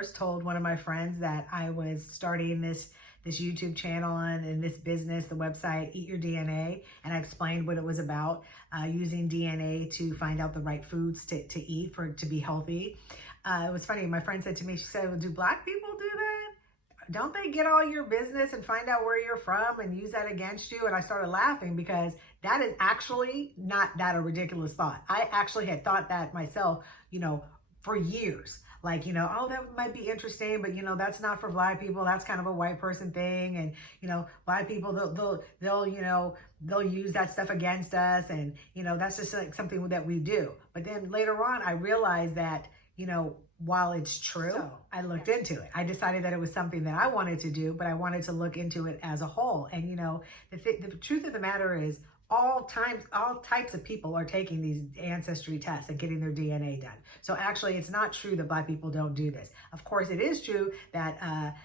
first told one of my friends that I was starting this YouTube channel and this business, the website Eat Your DNA, and I explained what it was about, using DNA to find out the right foods to eat to be healthy. It was funny. My friend said to me, she said, well, do Black people do that? Don't they get all your business and find out where you're from and use that against you? And I started laughing because that is actually not that a ridiculous thought. I actually had thought that myself, for years. Like, oh, that might be interesting, but that's not for Black people. That's kind of a white person thing. And, Black people, they'll use that stuff against us. And, that's just like something that we do. But then later on, I realized that, while it's true, I looked into it. I decided that it was something that I wanted to do, but I wanted to look into it as a whole. And, the truth of the matter is, all types of people are taking these ancestry tests and getting their DNA done. So actually, it's not true that Black people don't do this. Of course, it is true that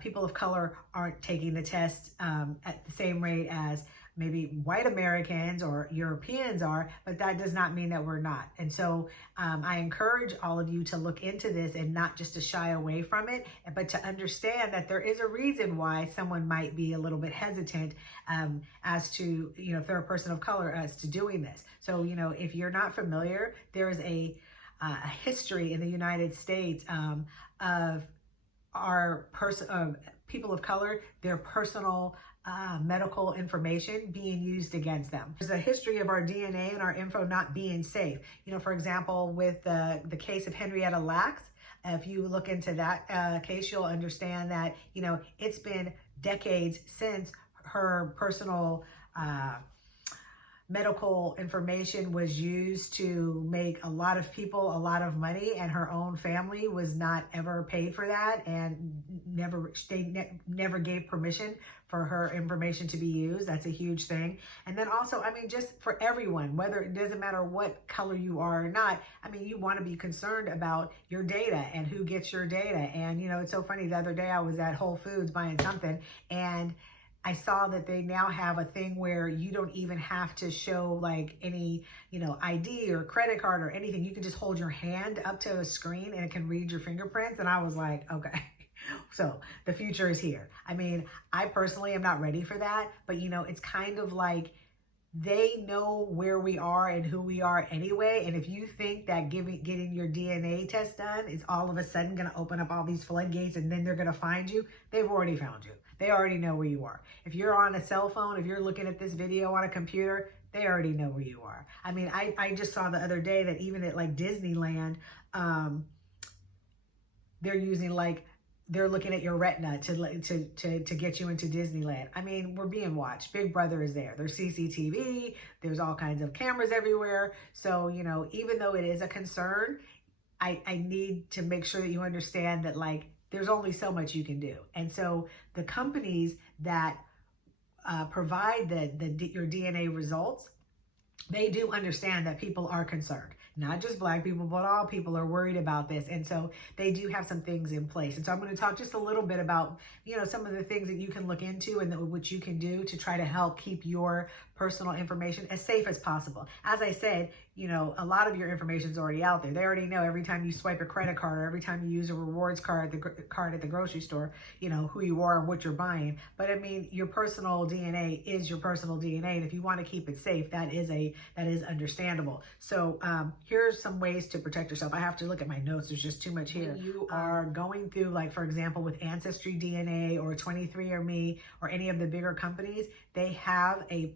people of color aren't taking the test at the same rate as maybe white Americans or Europeans are, but that does not mean that we're not. And so I encourage all of you to look into this and not just to shy away from it, but to understand that there is a reason why someone might be a little bit hesitant as to, if they're a person of color, as to doing this. So, if you're not familiar, there is a history in the United States of people of color, their personal medical information being used against them. There's a history of our DNA and our info not being safe. For example, with the case of Henrietta Lacks, if you look into that case, you'll understand that, it's been decades since her personal medical information was used to make a lot of people a lot of money, and her own family was not ever paid for that, and never gave permission for her information to be used. That's a huge thing. And then also, just for everyone, whether it doesn't matter what color you are or not, you want to be concerned about your data and who gets your data. And, it's so funny. The other day I was at Whole Foods buying something, and I saw that they now have a thing where you don't even have to show like any, ID or credit card or anything. You can just hold your hand up to a screen and it can read your fingerprints. And I was like, okay. So the future is here. I personally am not ready for that, but it's kind of like they know where we are and who we are anyway. And if you think that getting your DNA test done is all of a sudden going to open up all these floodgates and then they're going to find you, they've already found you. They already know where you are. If you're on a cell phone, if you're looking at this video on a computer, they already know where you are. I just saw the other day that even at like Disneyland, they're looking at your retina to get you into Disneyland. We're being watched. Big Brother is there. There's CCTV. There's all kinds of cameras everywhere. So, even though it is a concern, I need to make sure that you understand that there's only so much you can do. And so the companies that provide your DNA results, they do understand that people are concerned. Not just Black people, but all people are worried about this. And so they do have some things in place. And so I'm going to talk just a little bit about, some of the things that you can look into and what you can do to try to help keep your personal information as safe as possible. As I said, a lot of your information is already out there. They already know every time you swipe a credit card or every time you use a rewards card at the grocery store, who you are and what you're buying. But your personal DNA is your personal DNA. And if you want to keep it safe, that is understandable. So here's some ways to protect yourself. I have to look at my notes. There's just too much here. When you are going through, for example, with AncestryDNA or 23andMe or any of the bigger companies, they have a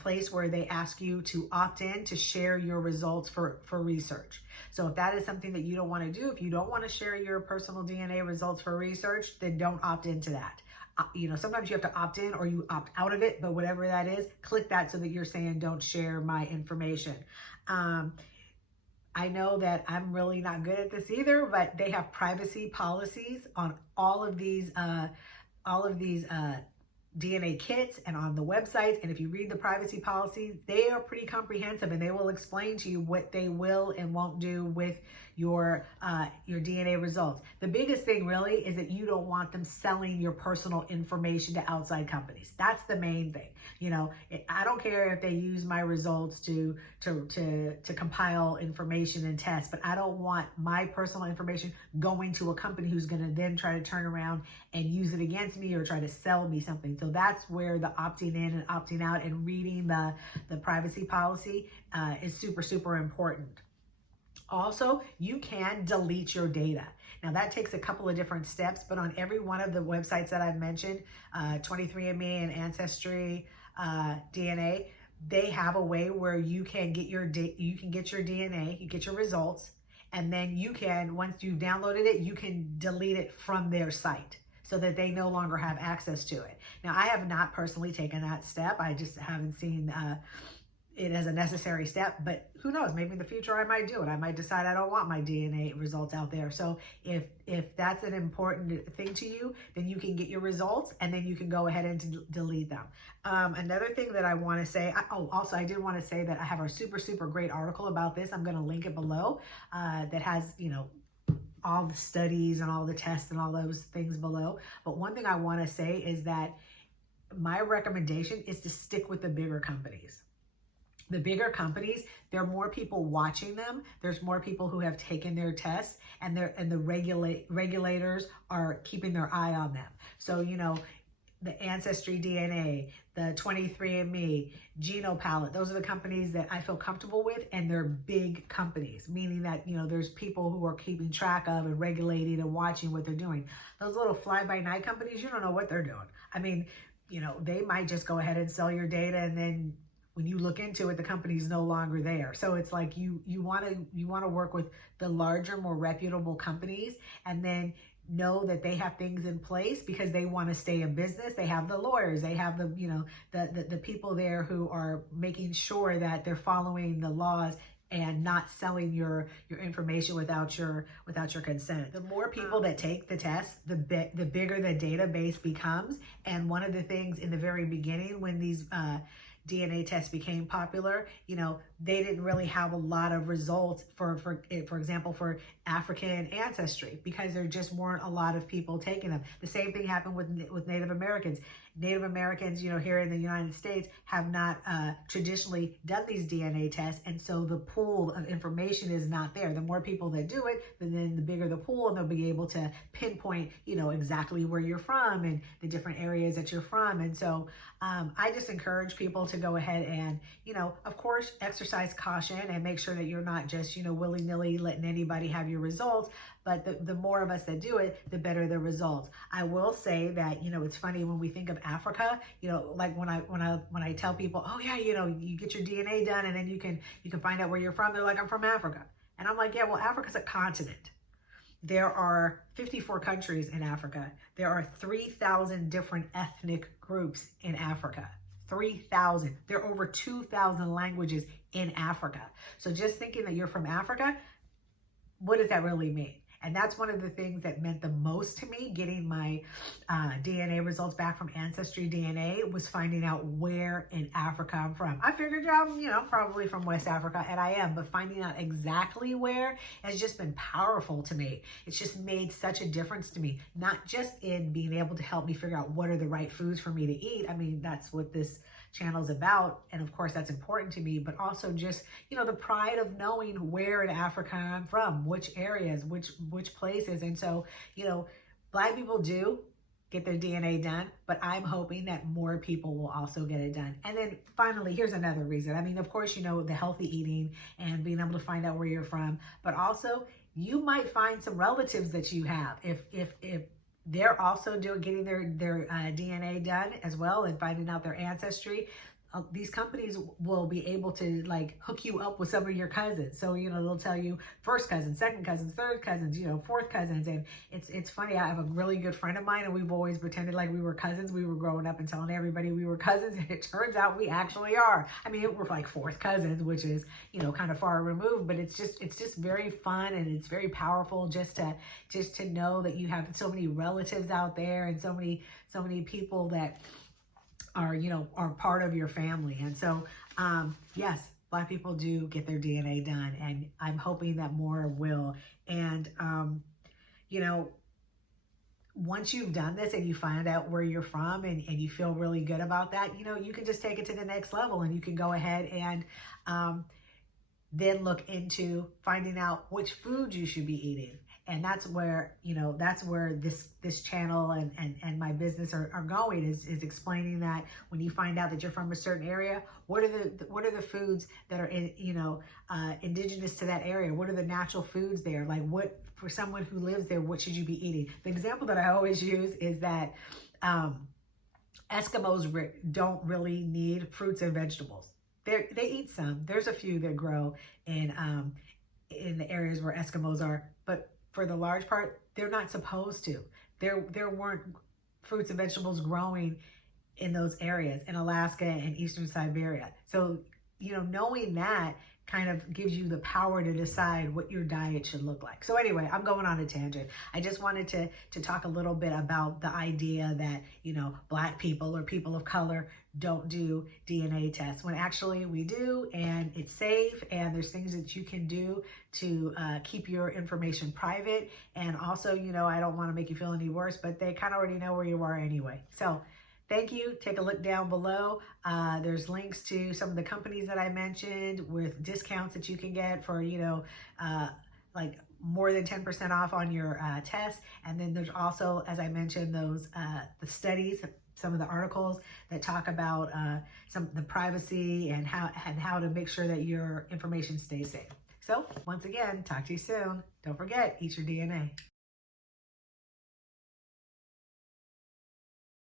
place where they ask you to opt in to share your results for research. So if that is something that you don't want to do, if you don't want to share your personal DNA results for research, then don't opt into that. Sometimes you have to opt in or you opt out of it, but whatever that is, click that so that you're saying don't share my information. I know that I'm really not good at this either, but they have privacy policies on all of these DNA kits and on the websites. And if you read the privacy policies, they are pretty comprehensive and they will explain to you what they will and won't do with your DNA results. The biggest thing really is that you don't want them selling your personal information to outside companies. That's the main thing. I don't care if they use my results to compile information and tests, but I don't want my personal information going to a company who's going to then try to turn around and use it against me or try to sell me something. So that's where the opting in and opting out and reading the privacy policy is super, super important. Also, you can delete your data. Now that takes a couple of different steps, but on every one of the websites that I've mentioned, 23andMe and AncestryDNA, they have a way where you can get your DNA, you get your results, and then you can, once you've downloaded it, you can delete it from their site so that they no longer have access to it. Now, I have not personally taken that step. I just haven't seen it as a necessary step, but who knows, maybe in the future I might do it. I might decide I don't want my DNA results out there. So if that's an important thing to you, then you can get your results and then you can go ahead and delete them. Another thing that I want to say, also I did want to say that I have a super, super great article about this. I'm going to link it below that has, all the studies and all the tests and all those things below. But one thing I want to say is that my recommendation is to stick with the bigger companies. The bigger companies, there are more people watching them. There's more people who have taken their tests, and the regulators are keeping their eye on them. So, the AncestryDNA, the 23andMe, GenoPalette, those are the companies that I feel comfortable with, and they're big companies, meaning that, there's people who are keeping track of and regulating and watching what they're doing. Those little fly-by-night companies, you don't know what they're doing. I mean, they might just go ahead and sell your data, and then when you look into it, the company's no longer there. So it's like you want to work with the larger, more reputable companies, and then know that they have things in place because they want to stay in business. They have the lawyers, they have the people there who are making sure that they're following the laws and not selling your information without your consent. The more people that take the test, the bigger the database becomes. And one of the things in the very beginning when these DNA tests became popular, they didn't really have a lot of results for example, for African ancestry, because there just weren't a lot of people taking them. The same thing happened with Native Americans. Native Americans, here in the United States have not traditionally done these DNA tests. And so the pool of information is not there. The more people that do it, then the bigger the pool, and they'll be able to pinpoint, exactly where you're from and the different areas that you're from. And so I just encourage people to go ahead and, of course, exercise caution and make sure that you're not just, willy-nilly letting anybody have your results. But the more of us that do it, the better the results. I will say that, it's funny when we think of Africa, like when I tell people, oh yeah, you get your DNA done and then you can find out where you're from. They're like, I'm from Africa. And I'm like, yeah, well, Africa's a continent. There are 54 countries in Africa. There are 3,000 different ethnic groups in Africa. 3,000. There are over 2,000 languages in Africa. So just thinking that you're from Africa, what does that really mean? And that's one of the things that meant the most to me, getting my DNA results back from AncestryDNA, was finding out where in Africa I'm from. I figured I'm, probably from West Africa, and I am, but finding out exactly where has just been powerful to me. It's just made such a difference to me, not just in being able to help me figure out what are the right foods for me to eat. I mean, that's what this channel's about, and of course that's important to me, but also just the pride of knowing where in Africa I'm from, which areas, which places. And so Black people do get their DNA done, but I'm hoping that more people will also get it done. And then finally, here's another reason. I mean, of course, the healthy eating and being able to find out where you're from, but also you might find some relatives that you have if they're also getting their DNA done as well and finding out their ancestry. These companies will be able to hook you up with some of your cousins. So, they'll tell you first cousins, second cousins, third cousins, fourth cousins. And it's funny. I have a really good friend of mine, and we've always pretended like we were cousins. We were growing up and telling everybody we were cousins, and it turns out we actually are. I mean, we're like fourth cousins, which is, kind of far removed, but it's just very fun, and it's very powerful just to know that you have so many relatives out there and so many people that are part of your family. And so yes, Black people do get their DNA done, and I'm hoping that more will. And, you know, once you've done this and you find out where you're from and you feel really good about that, you know, you can just take it to the next level, and you can go ahead and then look into finding out which foods you should be eating. And that's where, you know, that's where this channel and my business are going, is explaining that when you find out that you're from a certain area, what are the foods that are in, you know, indigenous to that area? What are the natural foods there? Like, what, for someone who lives there, what should you be eating? The example that I always use is that Eskimos don't really need fruits and vegetables. They eat some. There's a few that grow in the areas where Eskimos are, but for the large part, they're not supposed to. There weren't fruits and vegetables growing in those areas in Alaska and Eastern Siberia. So, you know, knowing that kind of gives you the power to decide what your diet should look like. So anyway, I'm going on a tangent. I just wanted to talk a little bit about the idea that, you know, Black people or people of color don't do DNA tests, when actually we do, and it's safe, and there's things that you can do to keep your information private. And also, you know, I don't want to make you feel any worse, but they kind of already know where you are anyway. So thank you. Take a look down below. There's links to some of the companies that I mentioned with discounts that you can get for, you know, like more than 10% off on your test. And then there's also, as I mentioned, those the studies, some of the articles that talk about the privacy and how to make sure that your information stays safe. So once again, talk to you soon. Don't forget, eat your DNA.